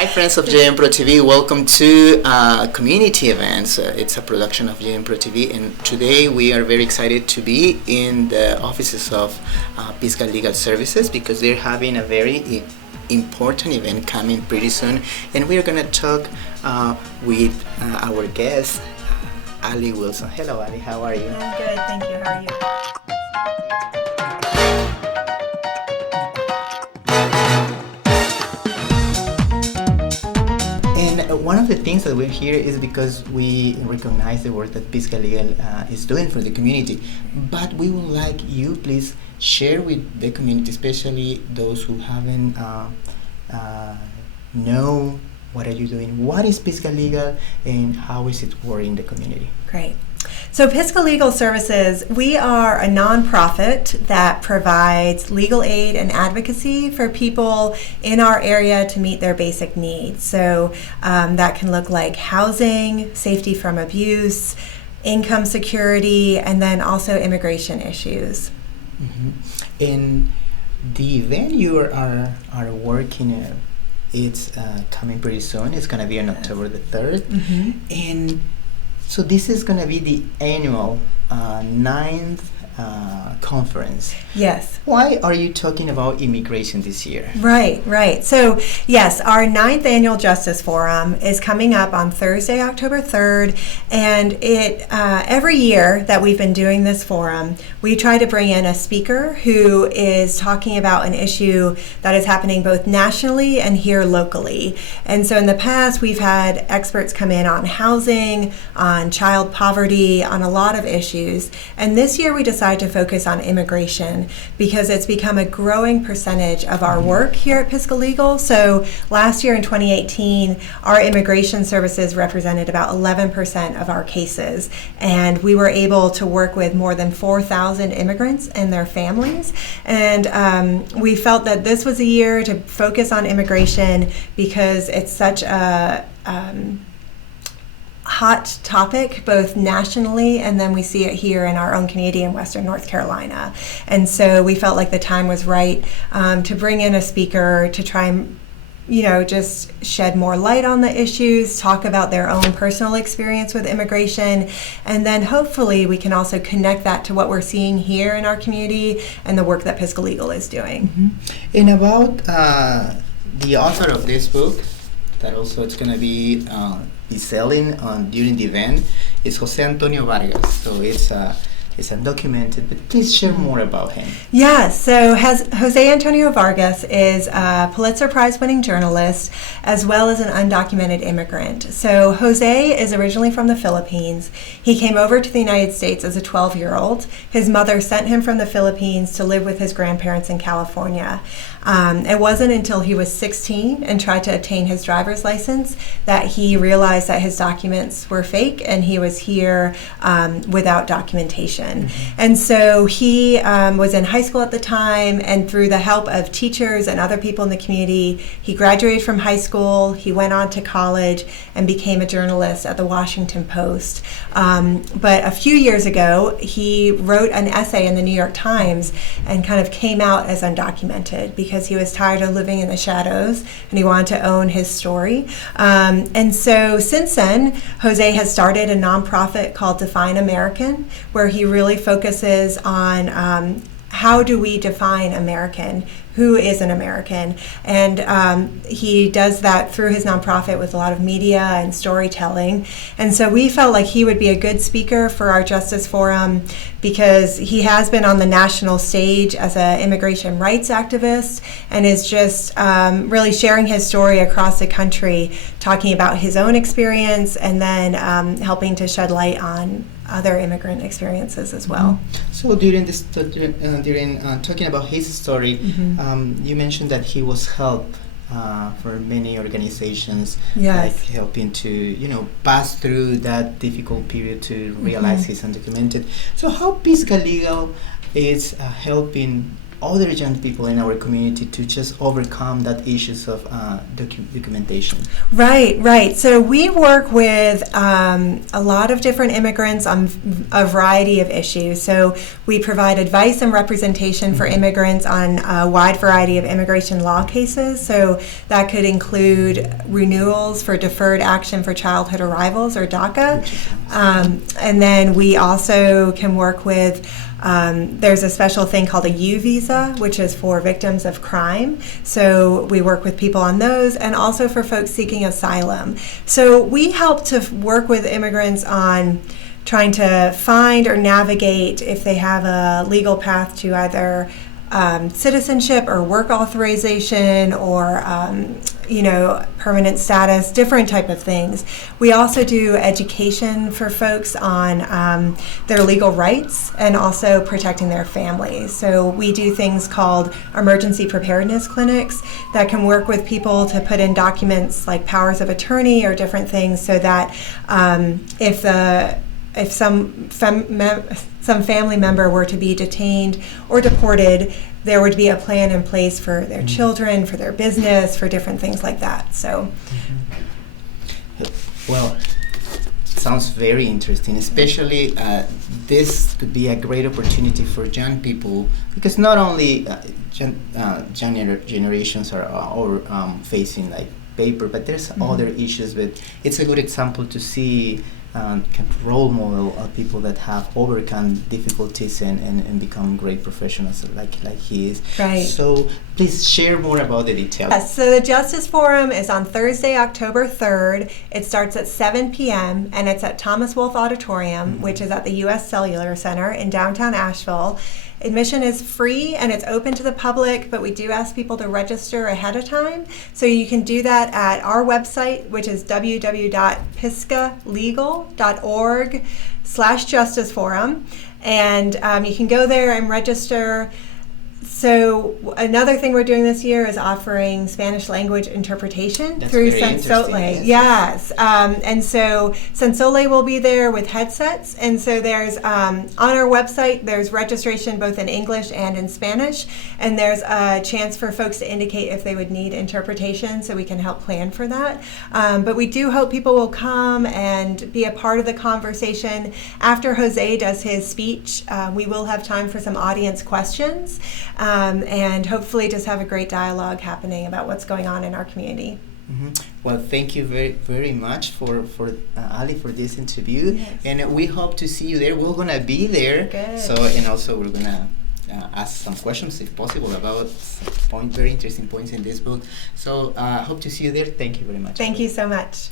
Hi friends of JM Pro TV, welcome to Community Events. It's a production of JM Pro TV, and today we are very excited to be in the offices of Pisgah Legal Services because they're having a very important event coming pretty soon, and we're going to talk with our guest, Ali Wilson. Hello Ali, how are you? I'm good, thank you. How are you? And one of the things that we're here is because we recognize the work that Pisgah Legal is doing for the community. But we would like you, please, share with the community, especially those who haven't know what are you doing, what is Pisgah Legal, and how is it working in the community? Great. So Pisgah Legal Services, we are a nonprofit that provides legal aid and advocacy for people in our area to meet their basic needs. So that can look like housing, safety from abuse, income security, and then also immigration issues. Mm-hmm. And the event you are working it's coming pretty soon. It's going to be on October the 3rd. Mm-hmm. And so this is going to be the annual 9th conference. Yes. Why are you talking about immigration this year? Right. So, yes, our 9th Annual Justice Forum is coming up on Thursday, October 3rd, and it every year that we've been doing this forum, we try to bring in a speaker who is talking about an issue that is happening both nationally and here locally. And so in the past, we've had experts come in on housing, on child poverty, on a lot of issues. And this year we decided to focus on immigration because it's become a growing percentage of our work here at Pisgah Legal. So last year in 2018, our immigration services represented about 11% of our cases, and we were able to work with more than 4,000 immigrants and their families. And we felt that this was a year to focus on immigration because it's such a hot topic both nationally, and then we see it here in our own community in Western North Carolina. And so we felt like the time was right to bring in a speaker to try and just shed more light on the issues, talk about their own personal experience with immigration, and then hopefully we can also connect that to what we're seeing here in our community and the work that Pisgah Legal is doing. Mm-hmm. And about the author of this book, that also it's going to be selling during the event, is Jose Antonio Vargas. So it's undocumented, but please share more about him. Yeah, so Jose Antonio Vargas is a Pulitzer Prize-winning journalist as well as an undocumented immigrant. So Jose is originally from the Philippines. He came over to the United States as a 12-year-old. His mother sent him from the Philippines to live with his grandparents in California. It wasn't until he was 16 and tried to obtain his driver's license that he realized that his documents were fake and he was here without documentation. Mm-hmm. And so he was in high school at the time, and through the help of teachers and other people in the community, he graduated from high school, he went on to college, and became a journalist at the Washington Post. But a few years ago, he wrote an essay in the New York Times and kind of came out as undocumented because he was tired of living in the shadows and he wanted to own his story. And so since then, Jose has started a nonprofit called Define American, where he really focuses on how do we define American? Who is an American? And he does that through his nonprofit with a lot of media and storytelling. And so we felt like he would be a good speaker for our Justice Forum because he has been on the national stage as an immigration rights activist and is just really sharing his story across the country, talking about his own experience and then helping to shed light on other immigrant experiences as well. So during this, talking about his story, Mm-hmm. You mentioned that he was helped for many organizations, Yes. like helping to pass through that difficult period to realize he's undocumented. So how Pisgah Legal is helping other young people in our community to just overcome that issues of documentation? Right. So we work with a lot of different immigrants on a variety of issues. So we provide advice and representation for immigrants on a wide variety of immigration law cases. So that could include renewals for deferred action for childhood arrivals, or DACA. And then we also can work with, there's a special thing called a U visa, which is for victims of crime. So we work with people on those, and also for folks seeking asylum. So we help to work with immigrants on trying to find or navigate if they have a legal path to either citizenship or work authorization or permanent status, different type of things. We also do education for folks on their legal rights and also protecting their families. So we do things called emergency preparedness clinics that can work with people to put in documents like powers of attorney or different things, so that if some family member were to be detained or deported, there would be a plan in place for their children, for their business, for different things like that. So, well, sounds very interesting. Especially, this could be a great opportunity for young people, because not only young generations are facing like paper, but there's other issues. But it's a good example to see. Kind of role model of people that have overcome difficulties and become great professionals like he is. Right. So please share more about the details. Yes, so the Justice Forum is on Thursday, October 3rd. It starts at 7 p.m. and it's at Thomas Wolfe Auditorium, which is at the U.S. Cellular Center in downtown Asheville. Admission is free and it's open to the public, but we do ask people to register ahead of time. So you can do that at our website, which is www.pisgahlegal.org/justiceforum. And you can go there and register. So another thing we're doing this year is offering Spanish language interpretation through Sensole. Yes. And so Sensole will be there with headsets. And so there's, on our website, there's registration both in English and in Spanish. And there's a chance for folks to indicate if they would need interpretation, so we can help plan for that. But we do hope people will come and be a part of the conversation. After Jose does his speech, we will have time for some audience questions. And hopefully just have a great dialogue happening about what's going on in our community. Well, thank you very, very much for Ali, for this interview. Yes. And we hope to see you there. We're going to be there. Good. So, and also we're going to ask some questions, if possible, about some very interesting points in this book. So hope to see you there. Thank you very much. Thank you so much.